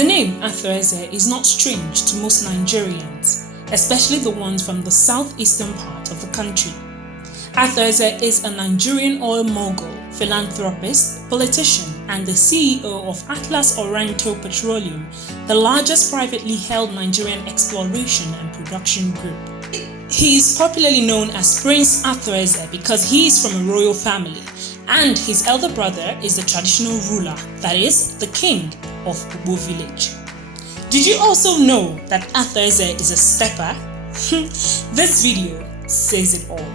The name Eze is not strange to most Nigerians, especially the ones from the southeastern part of the country. Eze is a Nigerian oil mogul, philanthropist, politician, and the CEO of Atlas Oriental Petroleum, the largest privately held Nigerian exploration and production group. He is popularly known as Prince Eze because he is from a royal family, and his elder brother is the traditional ruler, that is, the king of Ukpo village. Did you also know that Eze is a stepper? This video says it all.